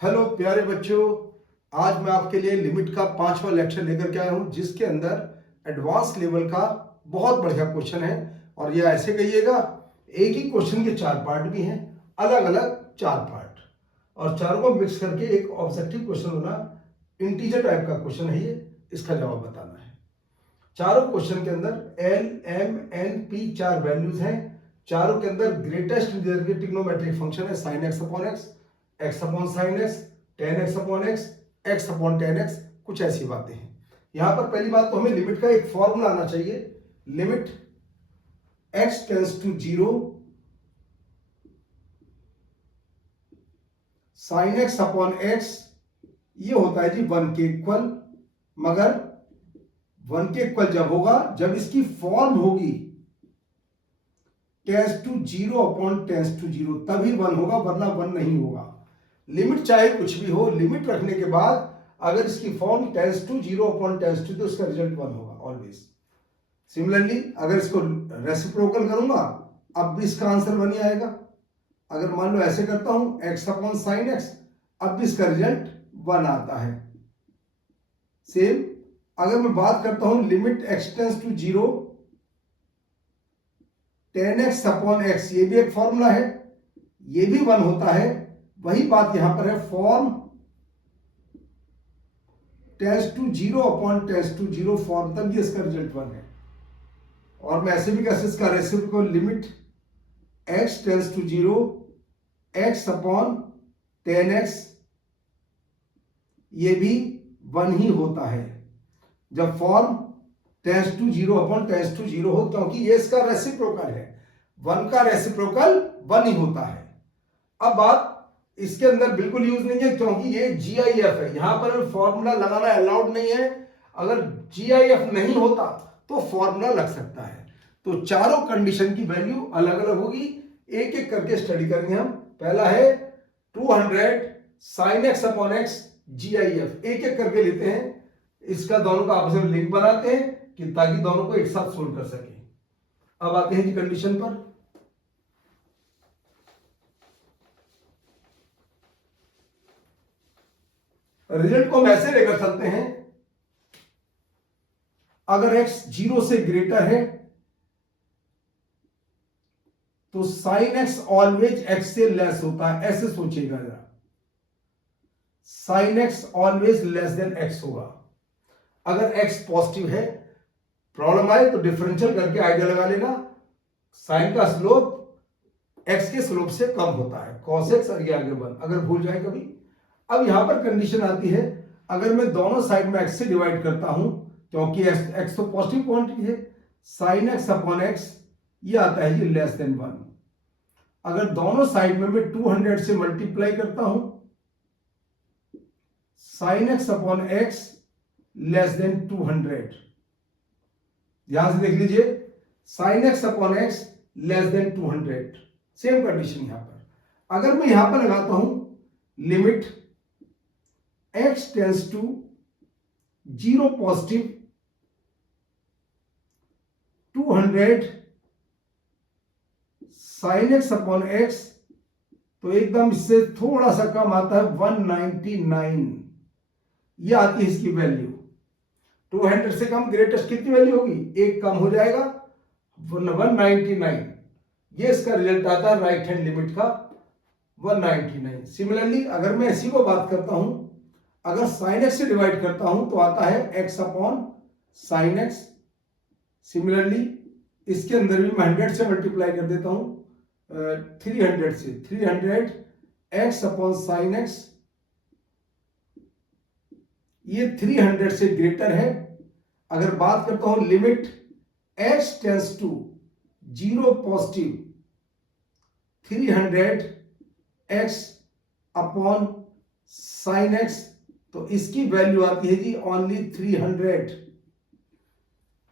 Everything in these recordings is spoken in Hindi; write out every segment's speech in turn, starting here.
हेलो प्यारे बच्चों, आज मैं आपके लिए लिमिट का 5वां लेक्चर लेकर के आया हूं, जिसके अंदर एडवांस लेवल का बहुत बढ़िया क्वेश्चन है। और ये ऐसे कहिएगा, एक ही क्वेश्चन के 4 पार्ट भी हैं, अलग अलग 4 पार्ट, और चारों को मिक्स करके एक ऑब्जेक्टिव क्वेश्चन होना, इंटीजर टाइप का क्वेश्चन है ये। इसका जवाब बताना है। चारों क्वेश्चन के अंदर L M N P 4 values हैं। चारों के अंदर ग्रेटेस्ट ट्रिग्नोमेट्रिक फंक्शन है sine x upon x, x upon sine x, tan x upon x, x upon tan x, कुछ ऐसी बातें हैं। यहां पर पहली बात तो हमें लिमिट का एक फॉर्मूला आना चाहिए। Limit x tends to 0 sine x upon x, ये होता है जी 1 के इक्वल। मगर 1 के इक्वल जब होगा जब इसकी फॉर्म होगी tends to 0 upon tends to 0, तभी 1 होगा, वरना 1 नहीं होगा। लिमिट चाहे कुछ भी हो, लिमिट रखने के बाद अगर इसकी form tends to 0 upon tends to, तो इसका रिजल्ट 1 होगा ऑलवेज। सिमिलरली अगर इसको रेसिप्रोकल करूंगा, अब भी इसका आंसर 1 ही आएगा। अगर मान लो ऐसे करता हूं एक्स अपॉन साइन एक्स, अब भी इसका रिजल्ट 1 आता है। सेम अगर मैं बात करता हूं limit x tends to 0 tan x upon x, ये भी एक फॉर्मूला है, ये भी 1 होता है। वही बात यहां पर है, form tends to 0 upon tends to 0 form, तब ये इसका रिजल्ट 1 है। और मैं ऐसे भी कैसे इसका reciprocal limit x tends to 0 x upon tan x, ये भी 1 ही होता है जब form tends to 0 upon tends to 0 हो, क्योंकि ये इसका रेसिप्रोकल है। 1 का रेसिप्रोकल 1 ही होता है। अब बात इसके अंदर बिल्कुल यूज नहीं है, क्योंकि ये GIF है, यहां पर फॉर्मूला लगाना अलाउड नहीं है। अगर GIF नहीं होता तो फॉर्मूला लग सकता है। तो चारों कंडीशन की वैल्यू अलग अलग होगी, एक एक करके स्टडी करेंगे हम। पहला है 200 sine x upon x GIF, एक एक करके लेते हैं। इसका दोनों का आपस में लिंक बनाते हैं कि ताकि दोनों को एक साथ सोल्व कर सके। अब आते हैं जी कंडीशन पर। रिजल्ट को हम ऐसे लेकर चलते हैं, अगर x 0 से ग्रेटर है तो साइन एक्स ऑलवेज x से लेस होता है। ऐसे सोचिएगा जरा, sine x always less than x होगा। अगर x पॉजिटिव है, प्रॉब्लम आए तो डिफरेंशियल करके आइडिया लगा लेना, साइन का स्लोप x के स्लोप से कम होता है, cos x और ये आगे 1, अगर भूल जाए कभी। अब यहां पर कंडीशन आती है, अगर मैं दोनों साइड में x से डिवाइड करता हूं, क्योंकि x तो पॉजिटिव क्वांटिटी है, साइन एक्स अपॉन एक्स ये आता है जी लेस देन 1। अगर दोनों साइड में मैं 200 से मल्टीप्लाई करता हूं, sine x upon x less than 200, ध्यान से देख लीजिए, sine x upon x less than 200, same condition यहां पर। अगर मैं यहां पर लगाता हूं limit x tends to 0 positive 200 sine x upon x, तो एकदम इससे थोड़ा सा कम आता है 199, ये आती है इसकी वैल्यू। 200 से कम ग्रेटेस्ट कितनी वैल्यू होगी, एक कम हो जाएगा 199, ये इसका रिजल्ट आता है राइट हैंड लिमिट का 199। सिमिलरली अगर मैं इसी को बात करता हूं, अगर साइन एक्स से डिवाइड करता हूं तो आता है x upon sine x. Similarly इसके अंदर भी मैं 100 से मल्टीप्लाई कर देता हूं, 300 से, 300 एक्स अपॉन साइन एक्स, ये 300 से ग्रेटर है। अगर बात करता हूं limit x tends to 0 positive 300 x upon sine x, तो इसकी वैल्यू आती है जी ओनली 300,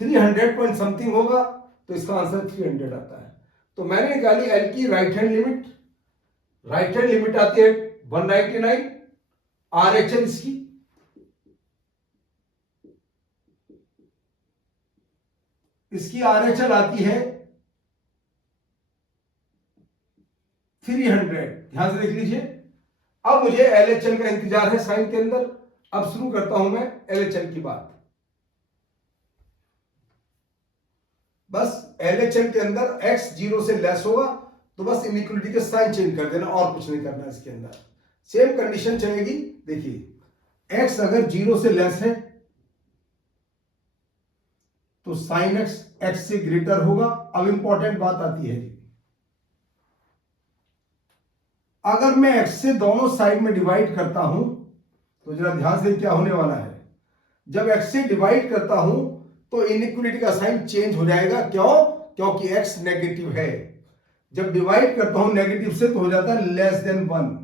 300 पॉइंट समथिंग होगा, तो इसका आंसर 300 आता है। तो मैंने निकाली एल की right hand limit. Right hand limit आती है 199, RHL इसकी, इसकी RHL आती है 300, ध्यान से देख लीजिए, अब मुझे LHL का इंतजार है साइन के अंदर। अब शुरू करता हूं मैं LHL की बात। बस LHL के अंदर x 0 से लेस होगा तो बस इनइक्वलिटी के साइन चेंज कर देना, और कुछ नहीं करना इसके अंदर। सेम कंडीशन चलेगी। देखिए x अगर 0 से लेस है तो साइन x से ग्रेटर होगा। अब इंपॉर्टेंट बात आती है, अगर मैं x से दोनों साइड में डिवाइड करता हूं तो जरा ध्यान से क्या होने वाला है। जब x से डिवाइड करता हूं तो इनइक्वलिटी का साइन चेंज हो जाएगा। क्यों? क्योंकि x नेगेटिव है। जब डिवाइड करता हूं नेगेटिव से तो हो जाता है less than 1।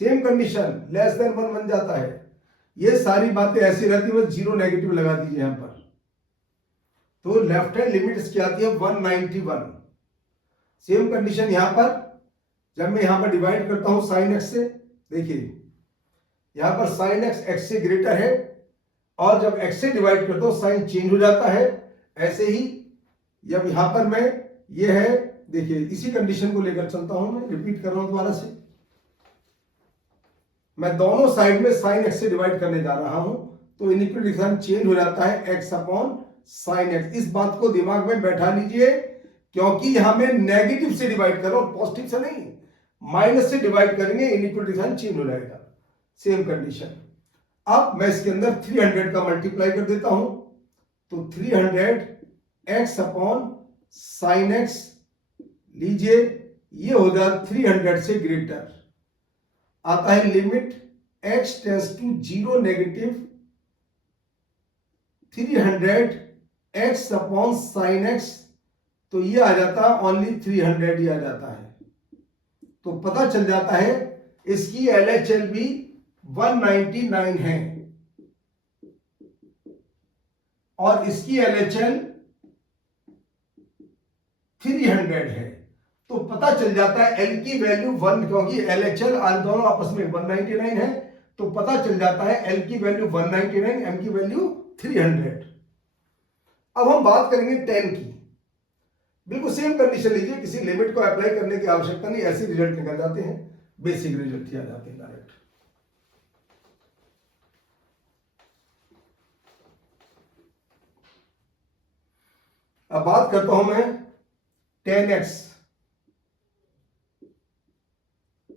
Same condition, less than 1 बन जाता है। ये सारी बातें ऐसी रहती है, बस जीरो नेगेटिव लगा दीजिए यहां पर। तो लेफ्ट हैंड लिमिट इसकी आती है 191। सेम कंडीशन यहां पर, जब मैं यहां पर डिवाइड करता हूं साइन एक्स से, देखिए यहां पर साइन एक्स एक्स से ग्रेटर है, और जब एक्स से डिवाइड करता हूं साइन चेंज हो जाता है। ऐसे ही जब यहां पर मैं, ये है, देखिए इसी कंडीशन को लेकर चलता हूं, मैं रिपीट कर रहा हूं दोबारा से। मैं दोनों साइड में साइन एक्स से डिवाइड करने जा रहा हूं तो इनइक्वलिटी साइन चेंज हो जाता है एक्स अपॉन साइन एक्स। इस बात को दिमाग में बैठा लीजिए, क्योंकि यहां मैं नेगेटिव से डिवाइड कर रहा हूं, पॉजिटिव से नहीं। माइनस से डिवाइड करेंगे, इनइक्वलिटी साइन चेंज हो जाएगा। Same condition. अब मैं इसके अंदर 300 का मल्टीप्लाई कर देता हूं तो 300 एक्स अपॉन साइन एक्स लीजिए, ये हो जाए 300 से ग्रेटर। आता है limit x tends to 0 negative 300 x upon sine x, तो ये आ जाता है ओनली 300 ही आ जाता है। तो पता चल जाता है इसकी LHL भी 199 है और इसकी LHL 300 है। तो पता चल जाता है L की वैल्यू 1, क्योंकि LHL दोनों आपस में 199 है, तो पता चल जाता है L की वैल्यू 199, M की वैल्यू 300। अब हम बात करेंगे 10 की। बिल्कुल सेम कंडीशन लीजिए, किसी लिमिट को अप्लाई करने की आवश्यकता नहीं, ऐसे रिजल्ट निकल जाते हैं, बेसिक रिजल्ट ही आ जाते हैं डायरेक्ट। अब बात करता हूं मैं 10x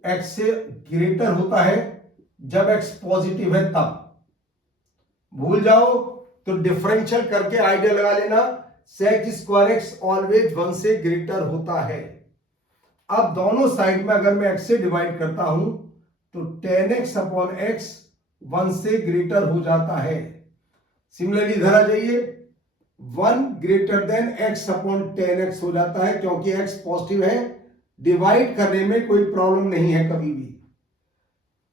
x से ग्रेटर होता है जब x पॉजिटिव है तब। भूल जाओ तो डिफरेंशियल करके आइडिया लगा लेना, sec स्क्वायर x ऑलवेज 1 से ग्रेटर होता है। अब दोनों साइड में अगर मैं x से डिवाइड करता हूं तो 10x अपॉन x 1 से ग्रेटर हो जाता है। सिमिलरली इधर आ जाइए, 1 greater than x upon 10x हो जाता है, क्योंकि x पॉजिटिव है, डिवाइड करने में कोई प्रॉब्लम नहीं है कभी भी।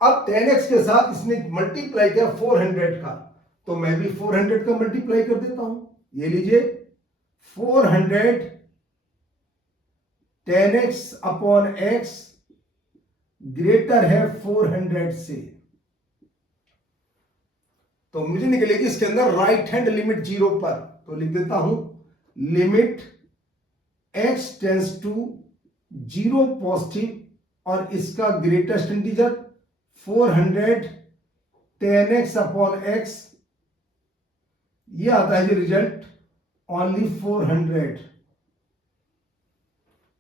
अब 10x के साथ इसने मल्टीप्लाई किया 400 का, तो मैं भी 400 का मल्टीप्लाई कर देता हूं। ये लीजिए 400 10x अपॉन x ग्रेटर है 400 से, तो मुझे निकलेगी इसके अंदर राइट हैंड लिमिट 0 पर। तो लिख देता हूं limit x tends to 0 positive और इसका greatest integer 400 10x upon x, ये आता है जो रिजल्ट ओनली 400।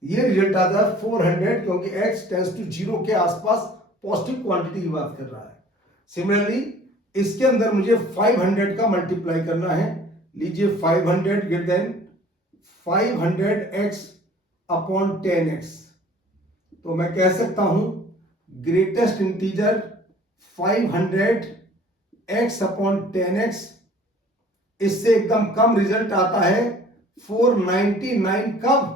ये रिजल्ट आता है 400, क्योंकि x टेंस टू 0 के आसपास पॉजिटिव क्वांटिटी की बात कर रहा है। सिमिलरली इसके अंदर मुझे 500 का मल्टीप्लाई करना है। लीजिए 500 greater than 500x upon 10x, तो मैं कह सकता हूं greatest integer 500x upon 10x। इससे एकदम कम रिजल्ट आता है 499। कब?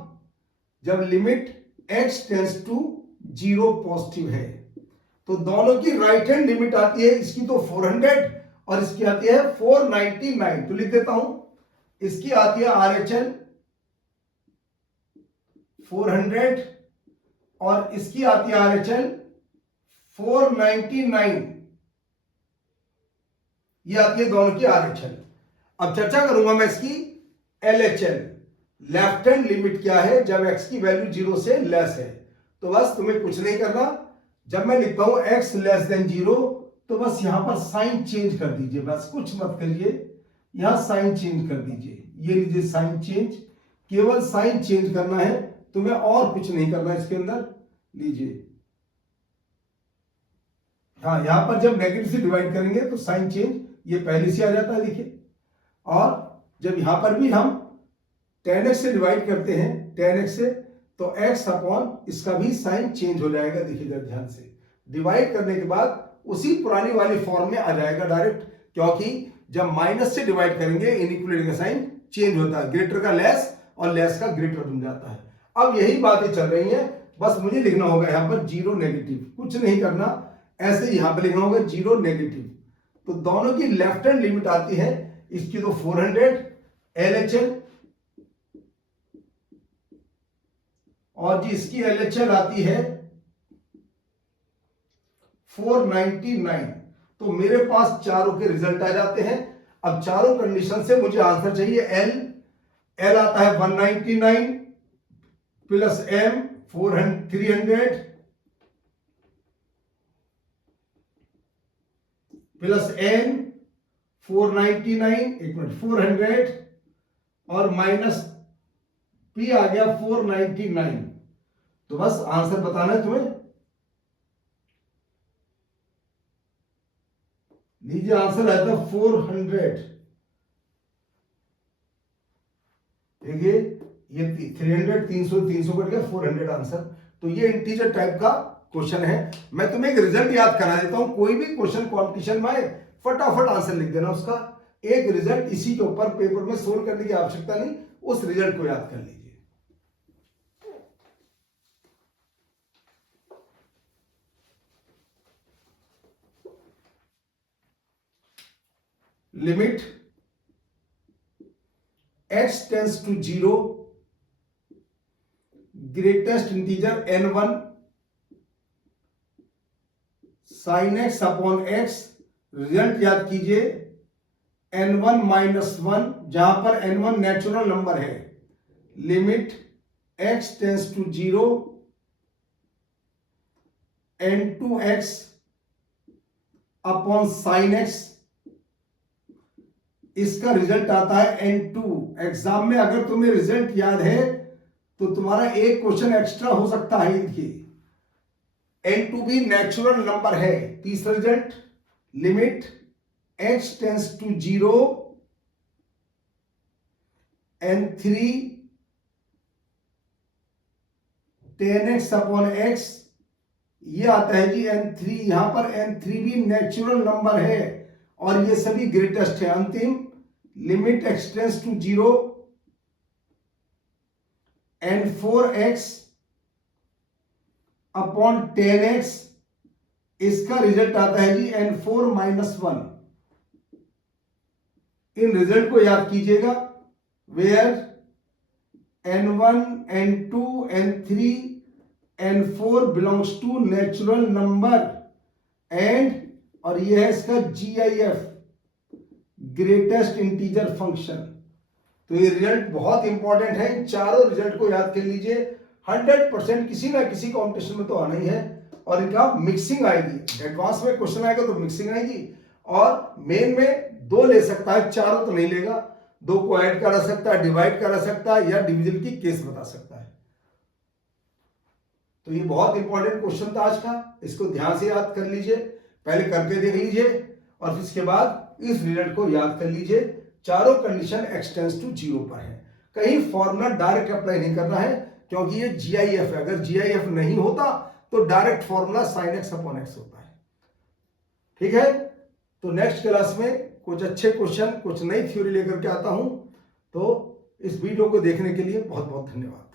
जब limit x tends to 0 positive है। तो दोनों की राइट हैंड लिमिट आती है, इसकी तो 400 और इसकी आती है 499। तो लिख देता हूं, इसकी आती है RHL 400 और इसकी आती है RHL 499। ये आती है दोनों की RHL। अब चर्चा करूंगा मैं इसकी LHL। लेफ्ट हैंड लिमिट क्या है जब x की वैल्यू 0 से लेस है। तो बस तुम्हें कुछ नहीं करना, जब मैं लिखता हूं x लेस देन 0 तो बस यहां पर साइन चेंज कर दीजिए, बस कुछ मत करिए, यहां साइन चेंज कर दीजिए, ये लीजिए साइन चेंज, केवल साइन चेंज करना है, तुम्हें और कुछ नहीं करना इसके अंदर। लीजिए हाँ, यहां पर जब नेगेटिव से डिवाइड करेंगे तो साइन चेंज ये पहले से आ जाता है, देखिए। और जब यहां पर भी हम tan x से डिवाइड करते हैं, tan x से, तो x अपॉन इसका भी साइन चेंज हो जाएगा, देखिएगा ध्यान से। डिवाइड करने के बाद उसी पुरानी वाली फॉर्म में आ जाएगा डायरेक्ट, क्योंकि जब माइनस से डिवाइड करेंगे इनइक्वालिटी का साइन चेंज होता है, ग्रेटर का लेस और लेस का ग्रेटर बन जाता है। अब यही बातें चल रही हैं, बस मुझे लिखना होगा यहां पर 0 नेगेटिव, कुछ नहीं करना, ऐसे यहां पर लिखना होगा 0 नेगेटिव। तो दोनों की लेफ्ट हैंड लिमिट आती है इसकी तो 400 LHL, और जी इसकी LHL आती है 499। तो मेरे पास चारों के रिजल्ट आ जाते हैं। अब चारों कंडीशन से मुझे आंसर चाहिए L आता है 199 प्लस M 300 प्लस N 499, 400 और माइनस P आ गया 499। तो बस आंसर बताना है तुम्हें। लीजिए आंसर आया था 400। देखिए ये 300 300 कट गया, 400 आंसर। तो ये इंटीजर टाइप का क्वेश्चन है। मैं तुम्हें एक रिजल्ट याद करा देता हूं, कोई भी क्वेश्चन कॉम्पिटिशन में आए फटाफट आंसर लिख देना उसका। एक रिजल्ट इसी के ऊपर पेपर में सोल्व करने की आवश्यकता नहीं, उस रिजल्ट को याद कर लीजिए। Limit x tends to 0, greatest integer n1 sine x upon x, result याद कीजिए n1 माइनस 1, जहां पर n1 नेचुरल नंबर है। Limit x tends to 0 n2x upon sine x, इसका रिजल्ट आता है n2। एग्जाम में अगर तुम्हें रिजल्ट याद है तो तुम्हारा एक क्वेश्चन एक्स्ट्रा हो सकता है। देखिए n2 भी नेचुरल नंबर है। तीसरा result limit x tends to 0 n3 tan x upon x, ये आता है जी n3। यहां पर n3 भी नेचुरल नंबर है और ये सभी ग्रेटेस्ट है। अंतिम limit x tends to 0 n4x upon tan x, इसका रिजल्ट आता है जी n4 माइनस 1। इन रिजल्ट को याद कीजिएगा, where n1 n2 n3 n4 belongs to natural number and, और ये है इसका GIF, ग्रेटेस्ट इंटीजर फंक्शन। तो ये रिजल्ट बहुत इंपॉर्टेंट है। इन चारों रिजल्ट को याद कर लीजिए। 100% किसी ना किसी कॉम्पिटिशन में तो आना ही है, और इनका मिक्सिंग आएगी। एडवांस में क्वेश्चन आएगा तो मिक्सिंग आएगी, और मेन में 2 ले सकता है, चारों तो नहीं लेगा। 2 को ऐड करा सकता है, डिवाइड करा सकता है, या डिवीजन की केस बता सकता है। तो ये बहुत इंपॉर्टेंट क्वेश्चन था आज का, इसको ध्यान से याद कर लीजिए, पहले करके देख लीजिए, और फिर इसके बाद इस रिजल्ट को याद कर लीजिए। चारों कंडीशन x टेंस टू 0 पर है। कहीं फॉर्मूला डायरेक्ट अप्लाई नहीं करना है, क्योंकि ये GIF है। अगर GIF नहीं होता तो direct formula sin x upon x होता है। ठीक है, तो नेक्स्ट क्लास में कुछ अच्छे क्वेश्चन, कुछ नई थ्योरी लेकर के आता हूं। तो इस वीडियो को देखने के लिए बहुत बहुत धन्यवाद।